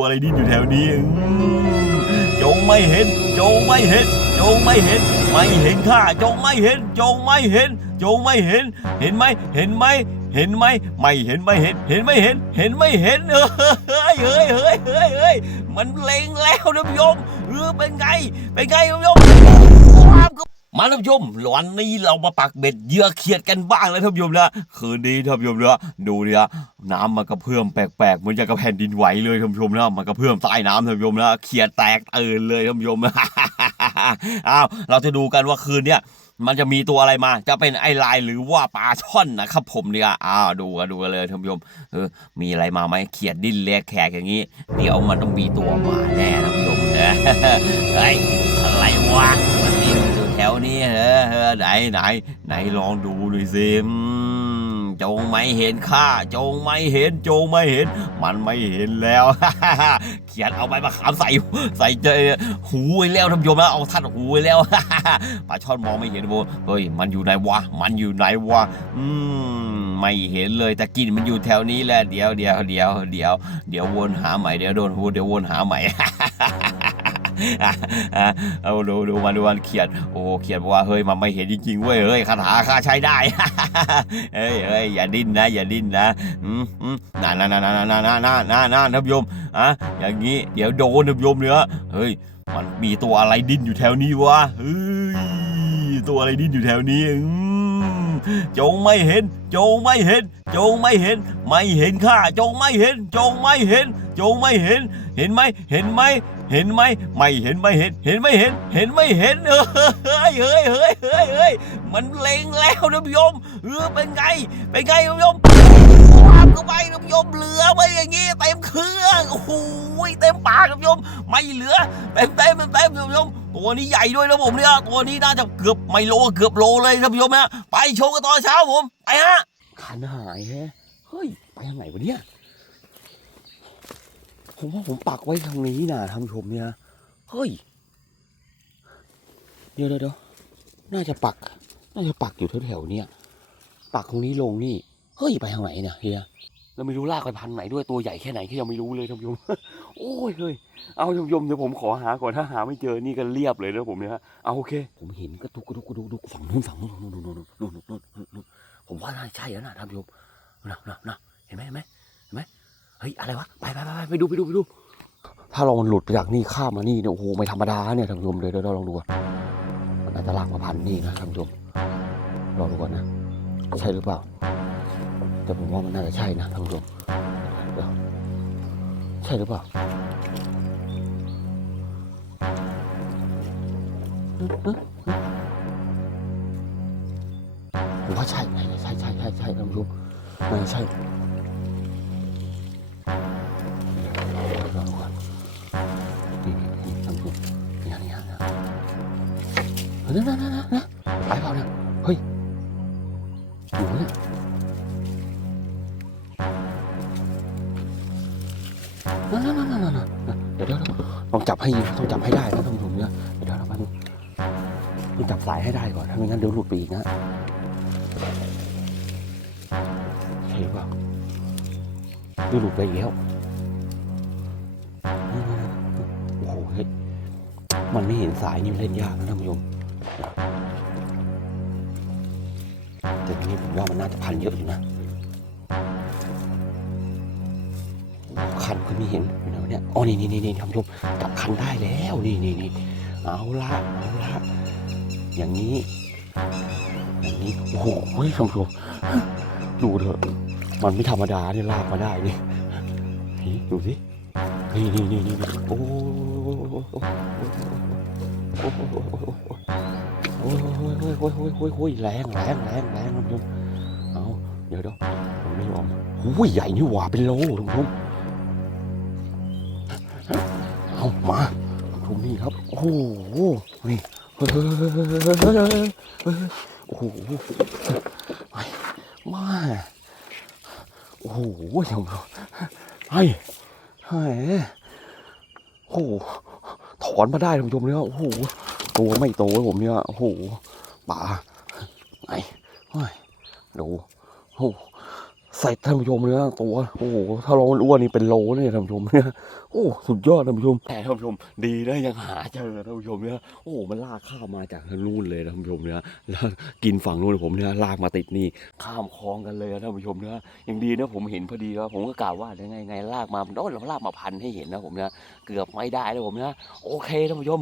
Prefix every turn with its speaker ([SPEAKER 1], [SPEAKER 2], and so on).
[SPEAKER 1] ตัวอะไรดิ้นอยู่แถวนี้โจงไม่เห็น จงไม่เห็น จงไม่เห็น ไม่เห็นข้าจงไม่เห็น จงไม่เห็น จงไม่เห็น เห็นไหมเห็นไหมเห็นไหมไม่เห็นไม่เห็น เห็นไม่เห็น เห็นไม่เห็นเฮ้ยเฮ้ยเฮ้ยเฮ้ยเฮ้ยมันเลงแล้วนะพี่ยมเออเป็นไง เป็นไงพี่ยม มาท่านผู้ชมวันนี้เรามาปักเบ็ดเยื่อเขียดกันบ้างแล้วท่านผู้ชมนะคืนนี้ท่านผู้ชมนะดูเนี่ยน้ำมันกระเพื่อมแปลกๆเหมือนจะกระแผ่นดินไหวเลยท่านผู้ชมนะมันกระเพื่อมใต้น้ำท่านผู้ชมนะเขียดแตกตื่นเลยท่านผู้ชมอ้าวเราจะดูกันว่าคืนเนี้ยมันจะมีตัวอะไรมา จะเป็นไอลายหรือว่าปลาช่อนนะครับผมเนี่ยอ้าวดูกันดูกันเลยท่านผู้ชมเออมีอะไรมาไหมเขียดดิ้นเลียแขกอย่างนี้ เดี๋ยวมันต้องมีตัวมาแน่ท่านผู้ชมเออเฮ้ยอะไรวะ ไหนไหน ไหนลองดูหน่อยสิจงไม่เห็นข้าจงไม่เห็นจงไม่เห็น มันไม่เห็นแล้วเขียนเอาใบมะขามใส่ใส่เจอหูไว้แล้วท่านผู้ชมนะเอาท่านหูไว้แล้วปลาช่อนมองไม่เห็นโบเฮ้ยมันอยู่ไหนวะมันอยู่ไหนวะอืมไม่เห็นเลยแต่กินมันอยู่แถวนี้แหละเดี๋ยวเดี๋ยวเดี๋ยวเดี๋ยวเดี๋ยววนหาใหม่เดี๋ยวโดนหูเดี๋ยววนหาใหม่ เอาดูดูมาดูมันเขียนโอ้เขียนบอกว่าเฮ้ยมันไม่เห็นจริงๆเว้ยเฮ้ยคาถาข้าใช้ได้เฮ้ยเฮ้ยอย่าดิ้นนะ อย่าดิ้นนะน่าน่าน่าน่าน่าน่าน่าน่าน่าท่านผู้ชมอะอย่างนี้เดี๋ยวโดนท่านผู้ชมเนื้อเฮ้ยมันมีตัวอะไรดิ้นอยู่แถวนี้วะเฮ้ยตัวอะไรดิ้นอยู่แถวนี้อืมจงไม่เห็น จงไม่เห็น จงไม่เห็น ไม่เห็นข้าจงไม่เห็น จงไม่เห็น จงไม่เห็น เห็นไหมเห็นไหม เห็นไหมไม่เห็นไม่เห็น เห็นไม่เห็น เห็นไม่เห็นเออเฮ้ยเฮ้ยเฮ้ยเฮ้ยเฮ้ยมันเล็งแล้วท่านผู้ชมเออเป็นไงเป็นไงท่านผู้ชมความเข้าไปท่านผู้ชมเหลือไว้อย่างงี้เต็มเครื่องโอ้โหเต็มปากท่านผู้ชมไม่เหลือเต็มเต็มเต็มเต็มท่านผู้ชมตัวนี้ใหญ่ด้วยนะผมเนี่ยตัวนี้น่าจะเกือบไม่โลเกือบโลเลยท่านผู้ชมนะไปชมกันตอนเช้าผมไปฮะ
[SPEAKER 2] ขันหายแฮะเฮ้ยไปทางไหนวะเนี่ย ผมว่าผมปักไว้ทางนี้นะท่านชมเนี่ยเฮ้ยเดี๋ยวเดี๋ยวน่าจะปัก น่าจะปักอยู่แถวๆเนี้ยปักตรงนี้ลงนี่เฮ้ยไปทางไหนเนี่ยเฮียเราไม่รู้ลากไปพันไหนด้วยตัวใหญ่แค่ไหนแค่ยังไม่รู้เลยท่านชมโอ้ยเฮ้ยเอาท่านชมเดี๋ยวผมขอหาก่อนถ้าหาไม่เจอนี่ก็เรียบเลยนะผมเนี่ยเอาโอเค ผมเห็นก็ดุกกระตุกดุกฝั่งนู้นฝั่งนู้นนู้นนู้นนู้นนู้นนู้นผมว่าน่าใช่แล้วนะท่านผู้ชมนะนะนะเห็นไหมเห็นไหมเห็นไหม เฮ้ยอะไรวะไปไปไปไปไปดูไปดูไปดู ถ้าเรามันหลุดไปจากนี่ข้ามมานี่เนี่ยโอ้โหไม่ธรรมดาเนี่ยท่านผู้ชมเดี๋ยเดี๋ยวเราลองดูก่อนมันอาจจะลากมาพันนี่นะท่านผู้ชมลองดูก่อนนะ ใช่หรือเปล่า แต่ผมว่ามันน่าจะใช่นะท่านผู้ชมเดี๋ยวใช่หรือเปล่าผมว่าใช่ใช่ใช่ใช่ใช่ใช่ท่านผู้ชมน่าจะใช่ นั่นนั่นนั่นะไปเปล่าเนี่ยเฮ้ยอยู่เนี่ยนั่นนั่นนั่นนั่นนั่นเดี๋ยวเดี๋ยวเดี๋ยวต้องจับให้ต้องจับให้ได้นะท่านผู้ชมเนี่ยเดี๋ยวเดี๋ยวเราไปต้องจับสายให้ได้ก่อนถ้าไม่งั้นเดี๋ยวหลุดไปอีกนะใช่หรือเปล่าดูหลุดไปอีกแล้วโอ้โหเฮ้ยมันไม่เห็นสายนี่มันเล่นยากนะท่านผู้ชม แต่ทีนี้ผมว่ามันน่าจะพันเยอะอยู่นะคันก็ไม่เห็นอยู่นะเนี่ยอ๋อนี่นี่นี่ท่านผู้ชมจับคันได้แล้วนี่นี่นี่เอาละเอาละอย่างนี้ อย่างนี้โอ้โหท่านผู้ชมดูเถอะมันไม่ธรรมดาเนี่ยลากมาได้นี่นี่ดูสินี่นี่นี่นี่โอ้ โอ้โหโอ้โหโอ้โหโอ้โหโอ้โหโอ้โหโอ้โหแรงแรงแรงแรงท่านผู้ชมเอาเดี๋ยวเดี๋ยวผมไม่ยอมโอ้ยใหญ่นี่หว่าเป็นโลท่านผู้ชมเอามาท่านผู้ชมนี่ครับ โอ้โหนี่เฮ้ยเฮ้ยเฮ้ยเฮ้ยเฮ้ยโอ้โหมาโอ้โหท่านผู้ชมเฮ้ยเฮ้โอ้โห อนมาได้ท่านผู้ชมเนี่ยโอ้โหตัวไม่โตผมเนี่ยโอ้โหป่าไอ้เฮ้ยดูโอ้ ใส่ท่านผู้ชมเนี่ยตัวโอ้โหถ้าเราอ้วนนี่เป็นโลเนี่ยท่านผู้ชมเนี่ยโอ้สุดยอดท่านผู้ชมแต่ท่านผู้ชมดีนะยังหาเจอท่านผู้ชมเนี่ยโอ้มันลากข้ามมาจากทางนู้นเลยท่านผู้ชมเนี่ยแล้วกินฝั่งนู้นผมเนี่ยลากมาติดนี่ข้ามคลองกันเลยท่านผู้ชมเนี่ยยังดีนะผมเห็นพอดีครับผมก็กล่าวว่ายังไงไงลากมาโอ้เราลากมาพันให้เห็นนะผมเนี่ยเกือบไม่ได้แล้วผมเนี่ยโอเคท่านผู้ชม